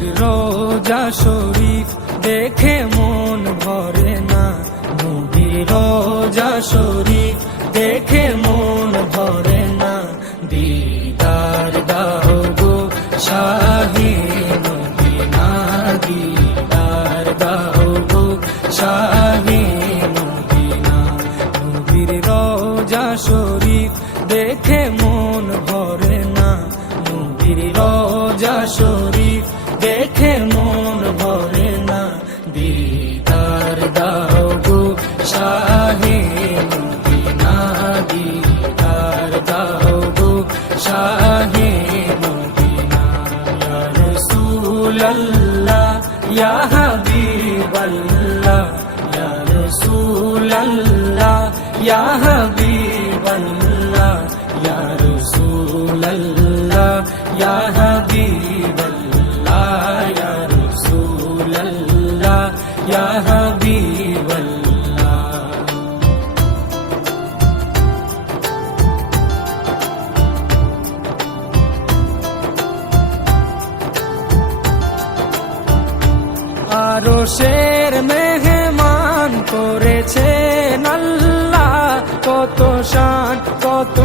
নবীর রোজা শরীফ দেখে মন ভরে না, নবীর রোজা শরীফ দেখে মন ভরে না। দিদার দাও গো শাহে মদিনা, দিদার দাও গো শাহে মদিনা। নবীর রোজা শরীফ দেখে মন ভরে না, নবীর রোজা শরীফ দেখে মন ভরে না। দিদার দাও গো শাহে মদিনা, দিদার দাও গো শাহে মদিনা। ইয়া রাসূলাল্লাহ ইয়া হাবিবাল্লাহ, ইয়া রাসূলাল্লাহ ইয়া হাবিবাল্লাহ, ইয়া রাসূলাল্লাহ ইয়া হাবিবাল্লাহ, ইয়া রাসূলাল্লাহ ইয়া হাবিবাল্লাহ। আরশের মেহমান করেছেন আল্লাহ, কত শান কত